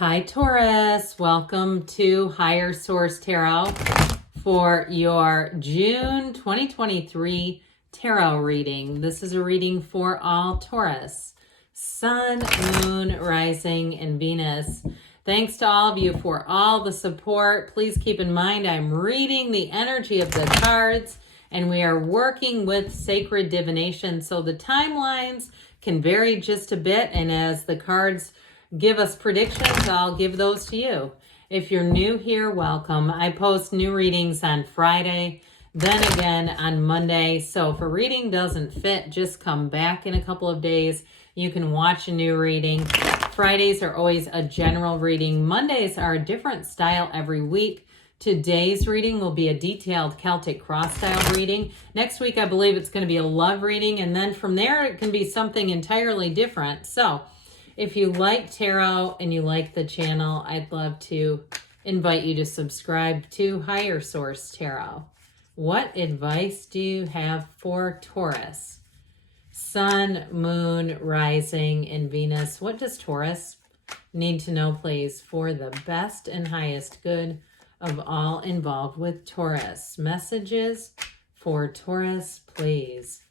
Hi Taurus, welcome to Higher Source Tarot for your June 2023 tarot reading. This is a reading for all Taurus, Sun, Moon, Rising, and Venus. Thanks to all of you for all the support. Please keep in mind I'm reading the energy of the cards and we are working with sacred divination. So the timelines can vary just a bit, and as the cards give us predictions, I'll give those to you. If you're new here, welcome. I post new readings on Friday, then again on Monday. So if a reading doesn't fit, just come back in a couple of days. You can watch a new reading. Fridays are always a general reading. Mondays are a different style every week. Today's reading will be a detailed Celtic cross style reading. Next week, I believe it's going to be a love reading. And then from there, it can be something entirely different. So if you like tarot and you like the channel, I'd love to invite you to subscribe to Higher Source Tarot. What advice do you have for Taurus? Sun, Moon, Rising, and Venus. What does Taurus need to know, please, for the best and highest good of all involved with Taurus? Messages for Taurus, please.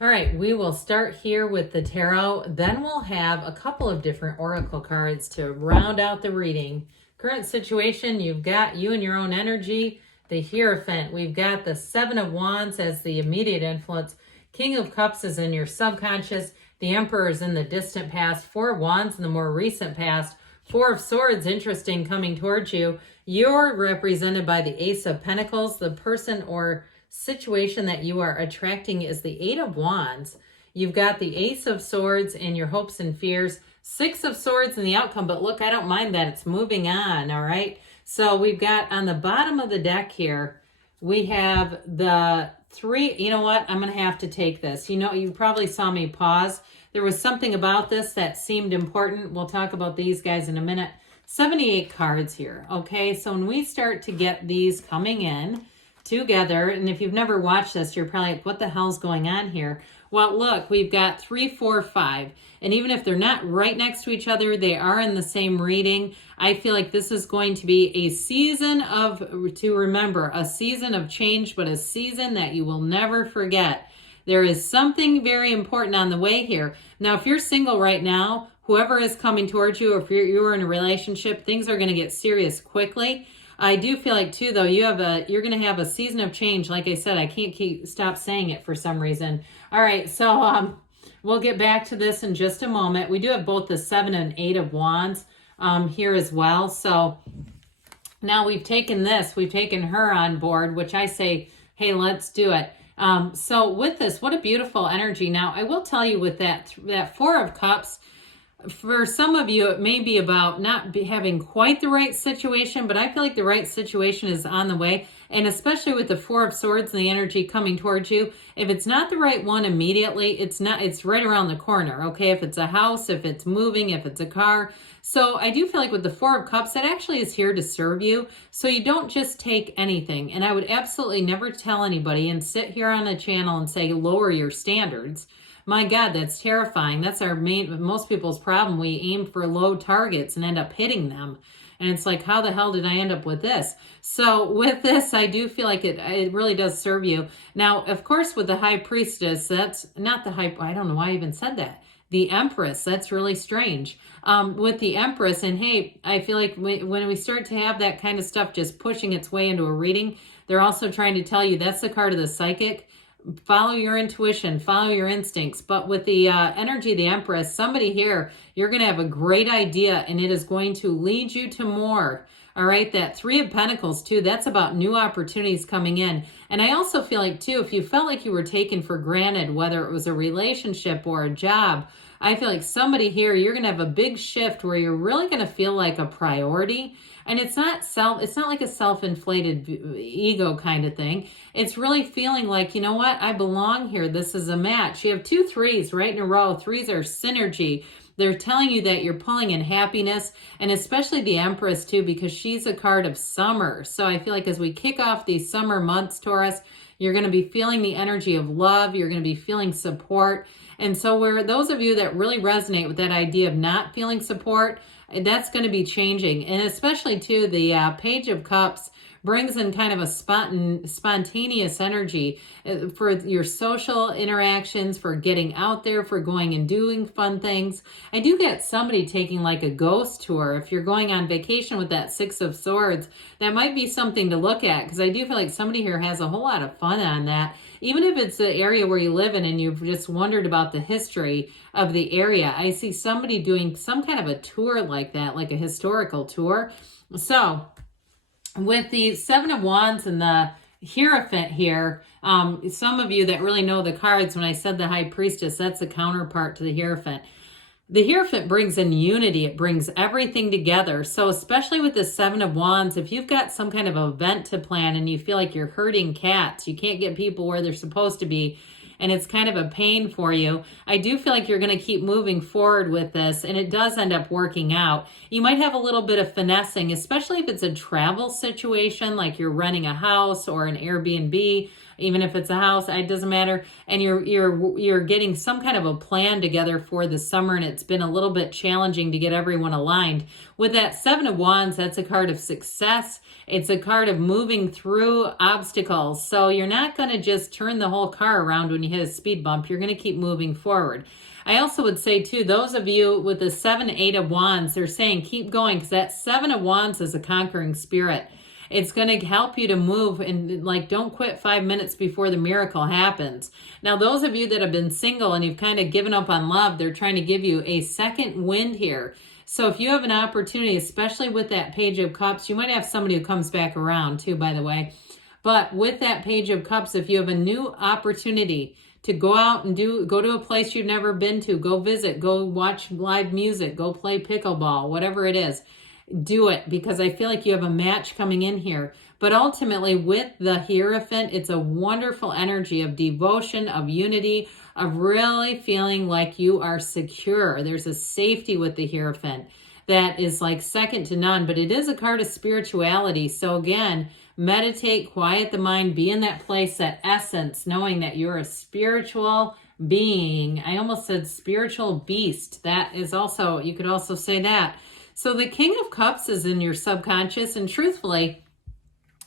All right, we will start here with the tarot. Then we'll have a couple of different oracle cards to round out the reading. Current situation, you've got you and your own energy, the Hierophant. We've got the Seven of Wands as the immediate influence. King of Cups is in your subconscious. The Emperor is in the distant past. Four of Wands in the more recent past. Four of Swords, interesting, coming towards you. You're represented by the Ace of Pentacles. The person or situation that you are attracting is the Eight of Wands. You've got the Ace of Swords in your hopes and fears. Six of Swords in the outcome, but look, I don't mind that. It's moving on, all right? So we've got on the bottom of the deck here, we have the three. You know what? I'm going to have to take this. You know, you probably saw me pause. There was something about this that seemed important. We'll talk about these guys in a minute. 78 cards here, okay? So when we start to get these coming in together, and if you've never watched this, you're probably like, what the hell's going on here? Well, look, we've got 3, 4, 5, and even if they're not right next to each other, they are in the same reading. I feel like this is going to be a season to remember, a season of change, but a season that you will never forget. There is something very important on the way here. Now, if you're single right now, whoever is coming towards you, or if you're in a relationship, things are going to get serious quickly. I do feel like too, though, you're going to have a season of change. Like I said, I can't stop saying it for some reason. All right, so we'll get back to this in just a moment. We do have both the 7 and 8 of Wands here as well. So now we've taken her on board, which I say, hey, let's do it. So with this, what a beautiful energy. Now, I will tell you with that 4 of Cups, for some of you, it may be about not having quite the right situation, but I feel like the right situation is on the way. And especially with the 4 of Swords and the energy coming towards you, if it's not the right one immediately, it's right around the corner, okay? If it's a house, if it's moving, if it's a car. So I do feel like with the 4 of Cups, that actually is here to serve you. So you don't just take anything. And I would absolutely never tell anybody and sit here on a channel and say, lower your standards. My God, that's terrifying. That's most people's problem. We aim for low targets and end up hitting them. And it's like, how the hell did I end up with this? So with this, I do feel like it really does serve you. Now, of course, with the High Priestess, that's not the High, I don't know why I even said that. The Empress, that's really strange. With the Empress, and hey, I feel like when we start to have that kind of stuff just pushing its way into a reading, they're also trying to tell you that's the card of the psychic. Follow your intuition, follow your instincts. But with the energy of the Empress, somebody here, you're going to have a great idea and it is going to lead you to more. All right, that 3 of Pentacles too, that's about new opportunities coming in. And I also feel like too, if you felt like you were taken for granted, whether it was a relationship or a job, I feel like somebody here, you're going to have a big shift where you're really going to feel like a priority. And it's not like a self-inflated ego kind of thing. It's really feeling like, you know what? I belong here. This is a match. You have 2 3s right in a row. 3s are synergy. They're telling you that you're pulling in happiness, and especially the Empress too, because she's a card of summer. So I feel like as we kick off these summer months, Taurus, you're going to be feeling the energy of love. You're going to be feeling support. And so where those of you that really resonate with that idea of not feeling support, that's going to be changing. And especially too, the Page of Cups brings in kind of a spontaneous energy for your social interactions, for getting out there, for going and doing fun things. I do get somebody taking like a ghost tour. If you're going on vacation with that Six of Swords, that might be something to look at, because I do feel like somebody here has a whole lot of fun on that. Even if it's the area where you live in and you've just wondered about the history of the area, I see somebody doing some kind of a tour like that, like a historical tour. So with the Seven of Wands and the Hierophant here, some of you that really know the cards, when I said the High Priestess, that's the counterpart to the Hierophant. The Hierophant brings in unity. It brings everything together. So especially with the Seven of Wands, if you've got some kind of event to plan and you feel like you're herding cats, you can't get people where they're supposed to be, and it's kind of a pain for you, I do feel like you're going to keep moving forward with this, and it does end up working out. You might have a little bit of finessing, especially if it's a travel situation, like you're renting a house or an Airbnb. Even if it's a house, it doesn't matter. And you're getting some kind of a plan together for the summer, and it's been a little bit challenging to get everyone aligned. With that Seven of Wands, that's a card of success. It's a card of moving through obstacles. So you're not going to just turn the whole car around when you hit a speed bump. You're going to keep moving forward. I also would say too, those of you with the 7, 8 of Wands, they're saying keep going, because that 7 of Wands is a conquering spirit. It's going to help you to move, and like, don't quit 5 minutes before the miracle happens. Now, those of you that have been single and you've kind of given up on love, they're trying to give you a second wind here. So if you have an opportunity, especially with that Page of Cups, you might have somebody who comes back around too, by the way. But with that Page of Cups, if you have a new opportunity to go out and go to a place you've never been to, go visit, go watch live music, go play pickleball, whatever it is, do it, because I feel like you have a match coming in here. But ultimately with the Hierophant, it's a wonderful energy of devotion, of unity, of really feeling like you are secure. There's a safety with the Hierophant that is like second to none, but it is a card of spirituality. So again, meditate, quiet the mind, be in that place, that essence, knowing that you're a spiritual being. I almost said spiritual beast. That is also, you could also say that. So the King of Cups is in your subconscious, and truthfully,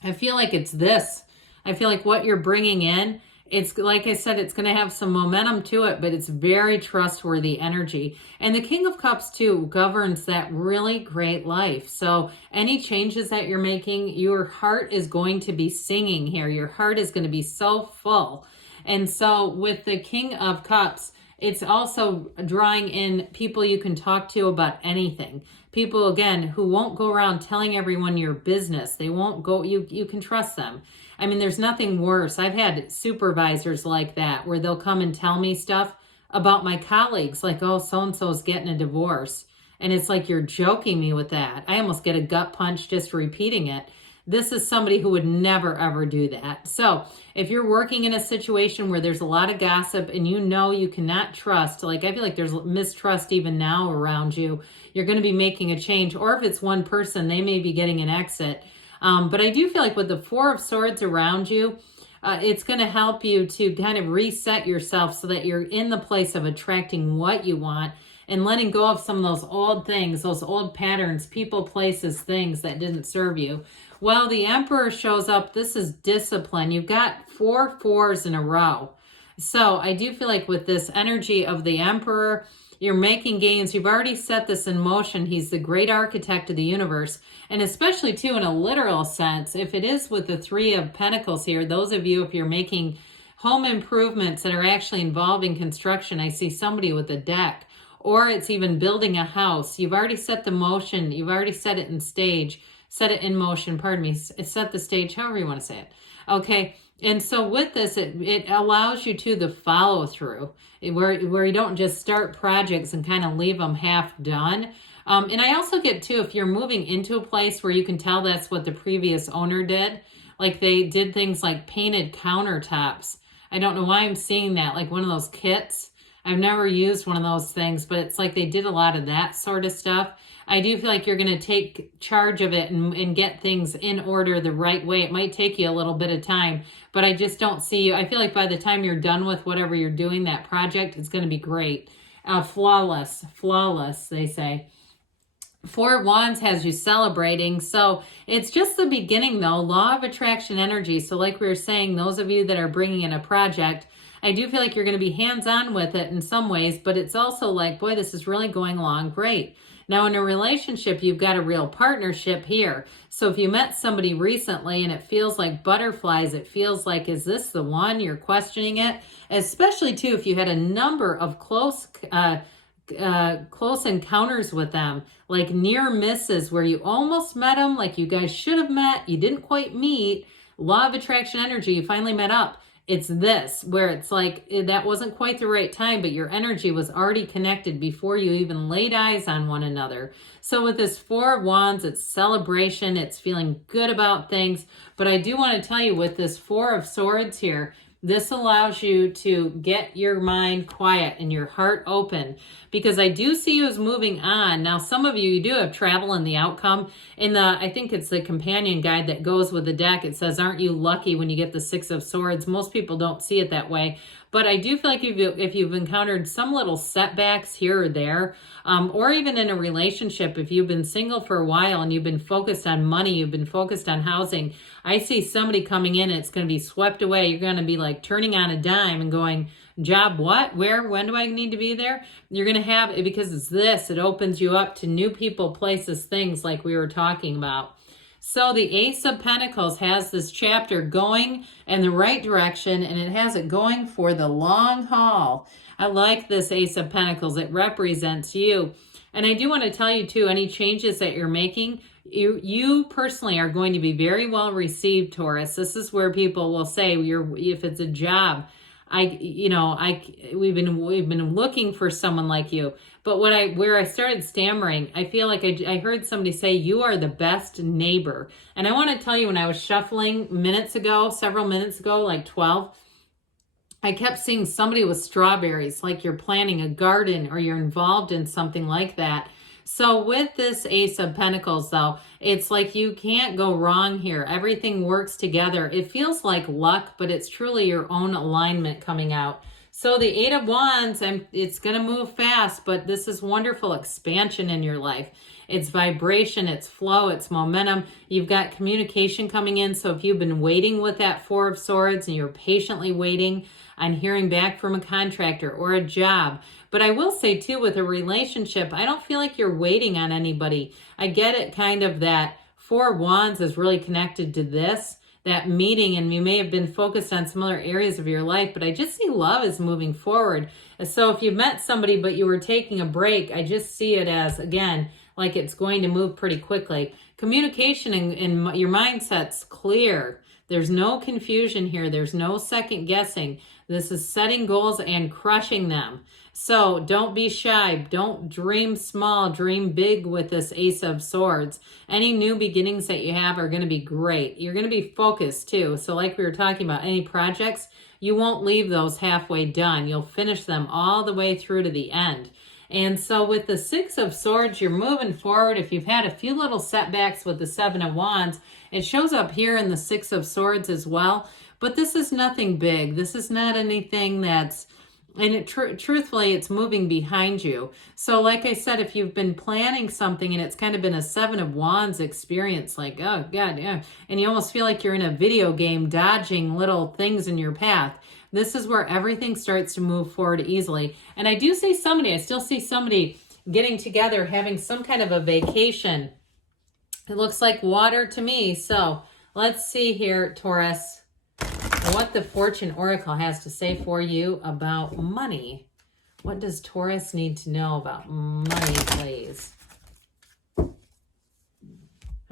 I feel like it's this. I feel like what you're bringing in, it's like I said, it's going to have some momentum to it, but it's very trustworthy energy. And the King of Cups too governs that really great life. So any changes that you're making, your heart is going to be singing here. Your heart is going to be so full. And so with the King of Cups, it's also drawing in people you can talk to about anything. People, again, who won't go around telling everyone your business. They won't go, you can trust them. I mean, there's nothing worse. I've had supervisors like that where they'll come and tell me stuff about my colleagues, like, oh, so-and-so's getting a divorce. And it's like, you're joking me with that. I almost get a gut punch just repeating it. This is somebody who would never, ever do that. So if you're working in a situation where there's a lot of gossip and you know you cannot trust, like I feel like there's mistrust even now around you, you're going to be making a change. Or if it's one person, they may be getting an exit. But I do feel like with the Four of Swords around you, it's going to help you to kind of reset yourself so that you're in the place of attracting what you want and letting go of some of those old things, those old patterns, people, places, things that didn't serve you. Well, the Emperor shows up. This is discipline. You've got 4 4s in a row. So I do feel like with this energy of the Emperor, you're making gains. You've already set this in motion. He's the great architect of the universe. And especially too, in a literal sense, if it is with the 3 of Pentacles here, those of you, if you're making home improvements that are actually involving construction, I see somebody with a deck, or it's even building a house. You've already set the motion. You've already set it in stage. Set it in motion, pardon me, set the stage, however you want to say it. Okay, and so with this, it allows you to the follow through, where you don't just start projects and kind of leave them half done. And I also get too, if you're moving into a place where you can tell that's what the previous owner did, like they did things like painted countertops. I don't know why I'm seeing that, like one of those kits. I've never used one of those things, but it's like they did a lot of that sort of stuff. I do feel like you're going to take charge of it and get things in order the right way. It might take you a little bit of time, but I just don't see you. I feel like by the time you're done with whatever you're doing, that project, it's going to be great. Flawless, they say. Four of Wands has you celebrating. So it's just the beginning though. Law of attraction energy. So like we were saying, those of you that are bringing in a project, I do feel like you're going to be hands-on with it in some ways, but it's also like, boy, this is really going along great. Now in a relationship, you've got a real partnership here. So if you met somebody recently and it feels like butterflies, it feels like, is this the one? You're questioning it, especially too if you had a number of close encounters with them, like near misses where you almost met them, like you guys should have met, you didn't quite meet. Law of attraction energy, you finally met up. It's this, where it's like, that wasn't quite the right time, but your energy was already connected before you even laid eyes on one another. So with this Four of Wands, it's celebration, it's feeling good about things. But I do want to tell you with this Four of Swords here, this allows you to get your mind quiet and your heart open, because I do see you as moving on. Now, some of you do have travel in the outcome. In the, I think it's the companion guide that goes with the deck, it says, aren't you lucky when you get the Six of Swords? Most people don't see it that way. But I do feel like if you've encountered some little setbacks here or there, or even in a relationship, if you've been single for a while and you've been focused on money, you've been focused on housing, I see somebody coming in and it's going to be swept away. You're going to be like turning on a dime and going, job what? Where? When do I need to be there? You're going to have it because it's this. It opens you up to new people, places, things like we were talking about. So the Ace of Pentacles has this chapter going in the right direction, and it has it going for the long haul. I like this Ace of Pentacles. It represents you. And I do want to tell you too, any changes that you're making, you personally are going to be very well received, Taurus. This is where people will say, if it's a job, we've been looking for someone like you. But where I started stammering, I feel like I heard somebody say, you are the best neighbor. And I want to tell you, when I was shuffling several minutes ago, like 12, I kept seeing somebody with strawberries, like you're planting a garden or you're involved in something like that. So with this Ace of Pentacles, though, it's like you can't go wrong here. Everything works together. It feels like luck, but it's truly your own alignment coming out. So the Eight of Wands, it's going to move fast, but this is wonderful expansion in your life. It's vibration, it's flow, it's momentum. You've got communication coming in. So if you've been waiting with that Four of Swords and you're patiently waiting on hearing back from a contractor or a job. But I will say too, with a relationship, I don't feel like you're waiting on anybody. I get it kind of that Four of Wands is really connected to this, that meeting, and you may have been focused on some other areas of your life, but I just see love is moving forward. So if you met somebody, but you were taking a break, I just see it as, again, like it's going to move pretty quickly. Communication and your mindset's clear. There's no confusion here. There's no second guessing. This is setting goals and crushing them. So don't be shy. Don't dream small. Dream big with this Ace of Swords. Any new beginnings that you have are going to be great. You're going to be focused too. So like we were talking about, any projects, you won't leave those halfway done. You'll finish them all the way through to the end. And so with the Six of Swords, you're moving forward. If you've had a few little setbacks with the Seven of Wands, it shows up here in the Six of Swords as well. But this is nothing big. This is not anything that's, and truthfully, it's moving behind you. So like I said, if you've been planning something and it's kind of been a Seven of Wands experience, like, oh God, yeah, and you almost feel like you're in a video game dodging little things in your path, this is where everything starts to move forward easily. And I do see somebody, I still see somebody getting together, having some kind of a vacation. It looks like water to me. So let's see here, Taurus, what the Fortune Oracle has to say for you about money. What does Taurus need to know about money, please?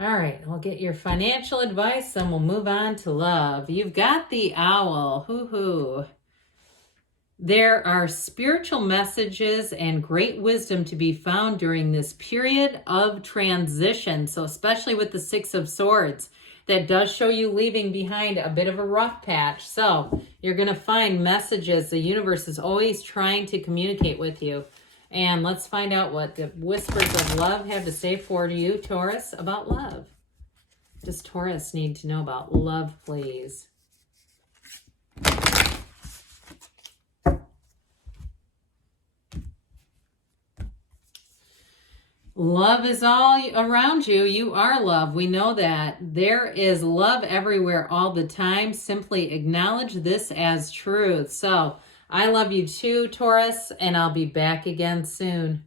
All right, we'll get your financial advice and we'll move on to love. You've got the Owl. Hoo-hoo. There are spiritual messages and great wisdom to be found during this period of transition. So especially with the Six of Swords, that does show you leaving behind a bit of a rough patch. So you're going to find messages. The universe is always trying to communicate with you. And let's find out what the whispers of love have to say for you, Taurus, about love. Does Taurus need to know about love, please? Love is all around you. You are love. We know that. There is love everywhere all the time. Simply acknowledge this as truth. So I love you too, Taurus, and I'll be back again soon.